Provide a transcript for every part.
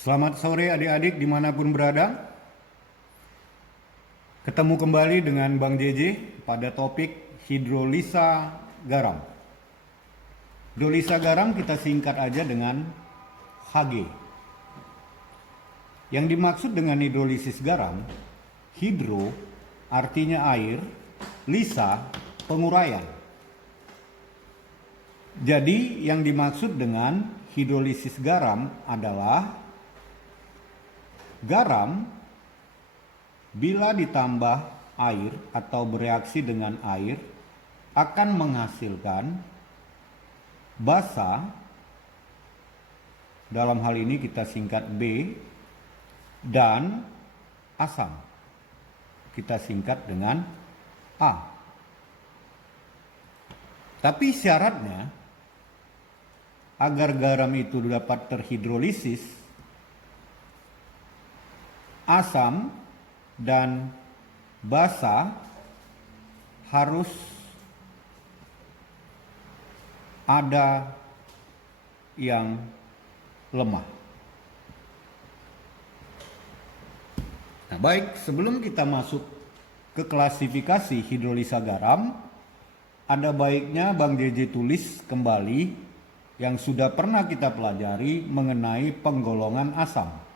Selamat sore adik-adik dimanapun berada. Ketemu kembali dengan Bang JJ pada topik hidrolisa garam. Hidrolisa garam kita singkat aja dengan HG. Yang dimaksud dengan hidrolisis garam, hidro artinya air, lisa penguraian. Jadi yang dimaksud dengan hidrolisis garam adalah garam bila ditambah air atau bereaksi dengan air akan menghasilkan basa, dalam hal ini kita singkat B, dan asam, kita singkat dengan A. Tapi syaratnya agar garam itu dapat terhidrolisis, asam dan basa harus ada yang lemah. Nah, baik, sebelum kita masuk ke klasifikasi hidrolisa garam, ada baiknya Bang JJ tulis kembali yang sudah pernah kita pelajari mengenai penggolongan asam.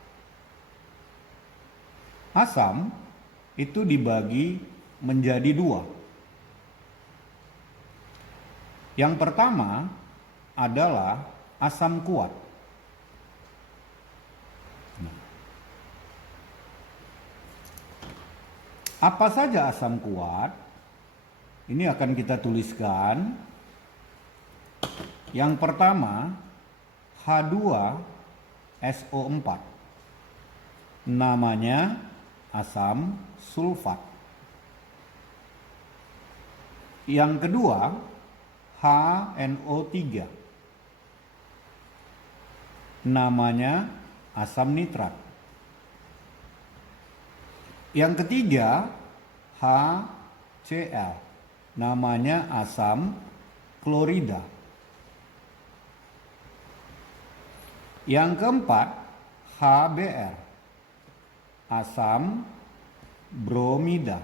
Asam itu dibagi menjadi dua. Yang pertama adalah asam kuat. Apa saja asam kuat? Ini akan kita tuliskan. Yang pertama H2SO4. Namanya asam sulfat. Yang kedua HNO3. Namanya asam nitrat. Yang ketiga HCl. Namanya asam klorida. Yang keempat HBr. Asam bromida.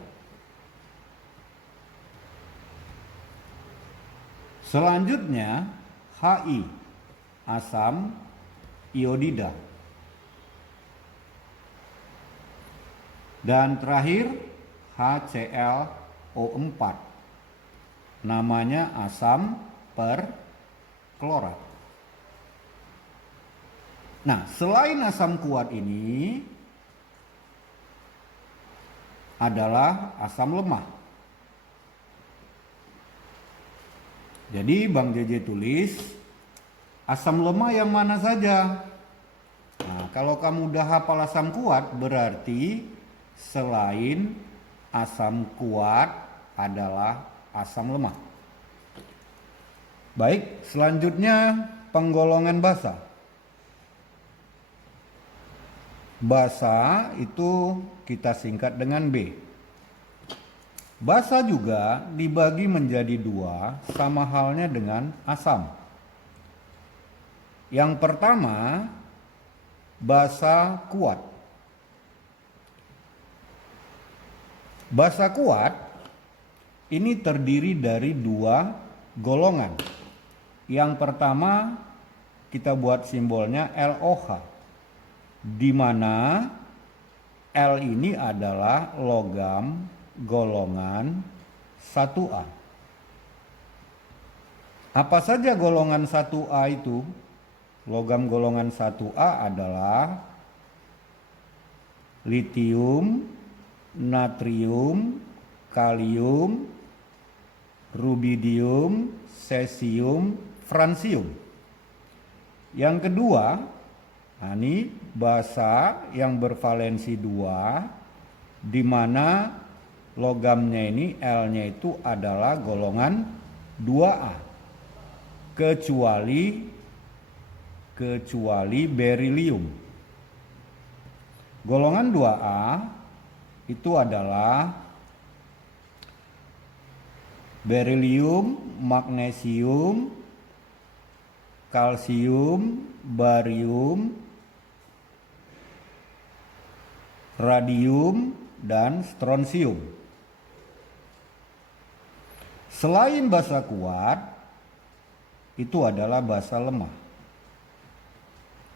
Selanjutnya HI. Asam iodida. Dan terakhir HClO4. Namanya asam perklorat. Nah, selain asam kuat ini adalah asam lemah. Jadi Bang JJ tulis asam lemah yang mana saja. Nah, kalau kamu udah hafal asam kuat, berarti selain asam kuat adalah asam lemah. Baik, selanjutnya penggolongan basa. Basa itu kita singkat dengan B. Basa juga dibagi menjadi dua, sama halnya dengan asam. Yang pertama, basa kuat. Basa kuat ini terdiri dari dua golongan. Yang pertama kita buat simbolnya LOH. Di mana L ini adalah logam golongan 1A. Apa saja golongan 1A itu? Logam golongan 1A adalah litium, natrium, kalium, rubidium, cesium, francium. Yang kedua, nah ini basa yang bervalensi 2, di mana logamnya ini L-nya itu adalah golongan 2A, kecuali berilium. Golongan 2A itu adalah berilium, magnesium, kalsium, barium, radium, dan strontium. Selain basa kuat, itu adalah basa lemah.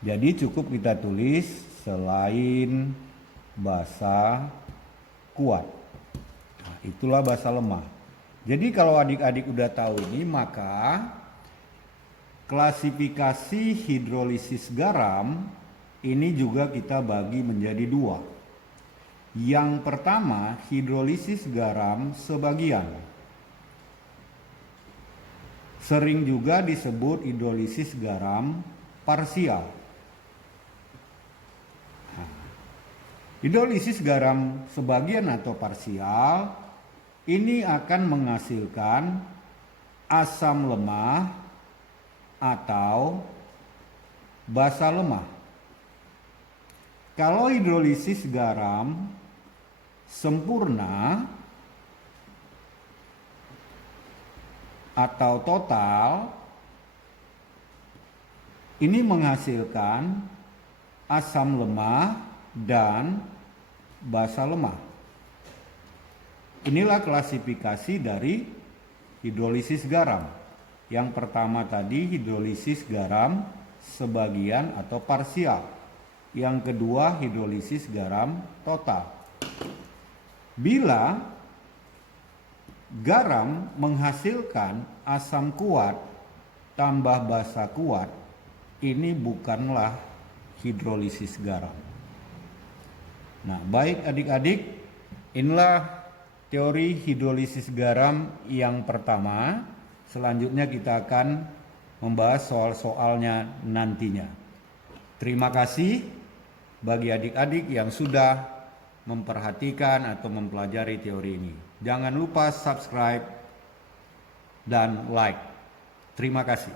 Jadi cukup kita tulis selain basa kuat. Nah, itulah basa lemah. Jadi kalau adik-adik udah tahu ini, maka klasifikasi hidrolisis garam ini juga kita bagi menjadi dua. Yang pertama, hidrolisis garam sebagian. Sering juga disebut hidrolisis garam parsial. Hidrolisis garam sebagian atau parsial ini akan menghasilkan asam lemah atau basa lemah. Kalau hidrolisis garam sempurna atau total ini menghasilkan asam lemah dan basa lemah. Inilah klasifikasi dari hidrolisis garam. Yang pertama tadi hidrolisis garam sebagian atau parsial. Yang kedua hidrolisis garam total. Bila garam menghasilkan asam kuat tambah basa kuat, ini bukanlah hidrolisis garam. Nah, baik adik-adik, inilah teori hidrolisis garam yang pertama. Selanjutnya kita akan membahas soal-soalnya nantinya. Terima kasih bagi adik-adik yang sudah memperhatikan atau mempelajari teori ini. Jangan lupa subscribe dan like. Terima kasih.